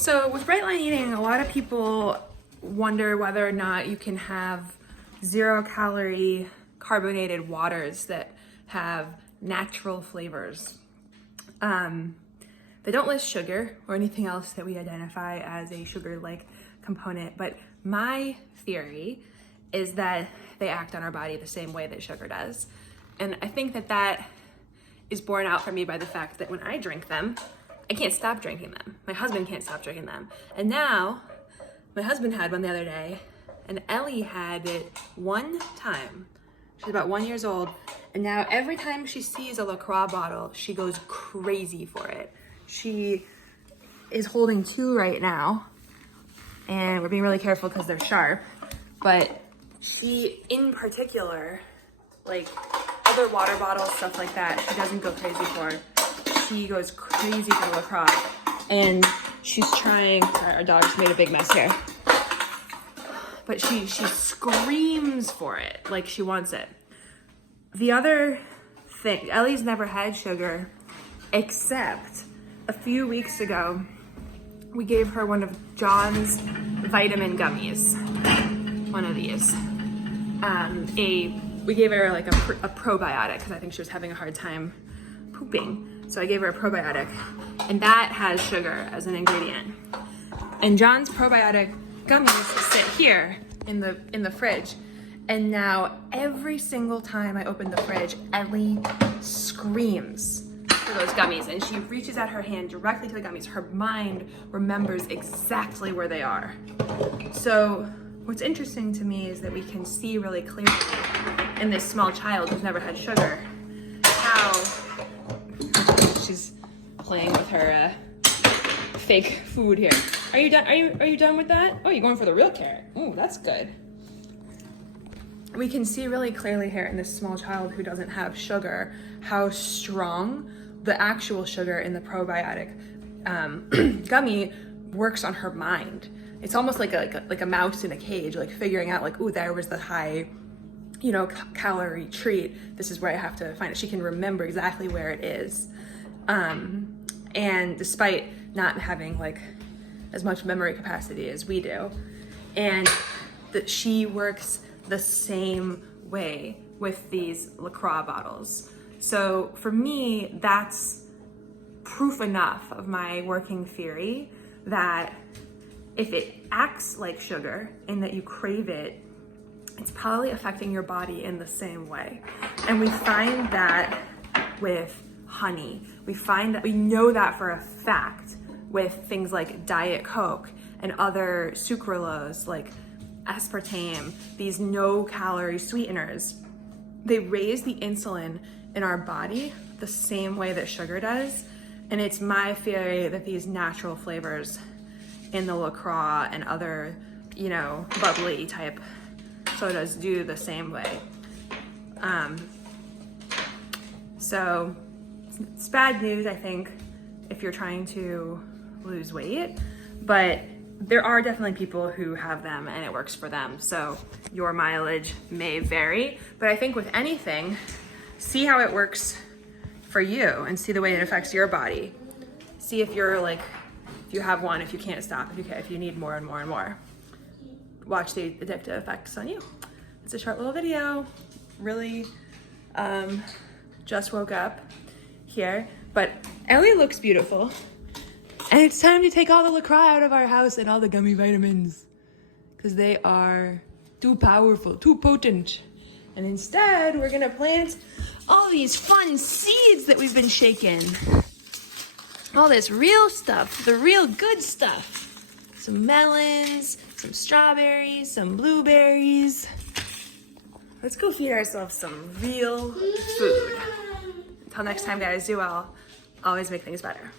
So with bright line eating, a lot of people wonder whether or not you can have 0-calorie carbonated waters that have natural flavors. They don't list sugar or anything else that we identify as a sugar-like component, but my theory is that they act on our body the same way that sugar does. And I think that that is borne out for me by the fact that when I drink them, I can't stop drinking them. My husband can't stop drinking them. And now, my husband had one the other day, and Ellie had it one time. She's about 1 year old, and now every time she sees a LaCroix bottle, she goes crazy for it. She is holding 2 right now, and we're being really careful because they're sharp, but she, in particular, like other water bottles, stuff like that, she doesn't go crazy for. She goes crazy for LaCroix, and she's trying, our dog just made a big mess here, but she screams for it, like she wants it. The other thing, Ellie's never had sugar, except a few weeks ago, we gave her one of John's vitamin gummies, one of these. We gave her like a probiotic because I think she was having a hard time pooping. So I gave her a probiotic, and that has sugar as an ingredient. And John's probiotic gummies sit here in the fridge. And now every single time I open the fridge, Ellie screams for those gummies, and she reaches out her hand directly to the gummies. Her mind remembers exactly where they are. So what's interesting to me is that we can see really clearly in this small child who's never had sugar how she's playing with her fake food here. Are you done? Are you done with that? Oh, you're going for the real carrot. Oh, that's good. We can see really clearly here in this small child who doesn't have sugar how strong the actual sugar in the probiotic gummy works on her mind. It's almost like a mouse in a cage, like figuring out like, ooh, there was the high, calorie treat. This is where I have to find it. She can remember exactly where it is. And despite not having like as much memory capacity as we do, and that she works the same way with these LaCroix bottles. So for me, that's proof enough of my working theory that if it acts like sugar and that you crave it, it's probably affecting your body in the same way. And we find that with honey. We know that for a fact with things like Diet Coke and other sucralose like aspartame, these no-calorie sweeteners. They raise the insulin in our body the same way that sugar does. And it's my theory that these natural flavors in the LaCroix and other, bubbly type sodas do the same way. So it's bad news, I think, if you're trying to lose weight, but there are definitely people who have them and it works for them. So your mileage may vary, but I think with anything, see how it works for you and see the way it affects your body. See if you're like, if you have one, if you can't stop, if you need more and more and more. Watch the addictive effects on you. It's a short little video. Really just woke up here, but Ellie looks beautiful. And it's time to take all the LaCroix out of our house and all the gummy vitamins because they are too powerful, too potent. And instead, we're gonna plant all these fun seeds that we've been shaking. All this real stuff, the real good stuff. Some melons, some strawberries, some blueberries. Let's go feed ourselves some real food. Until next time, guys, do well. Always make things better.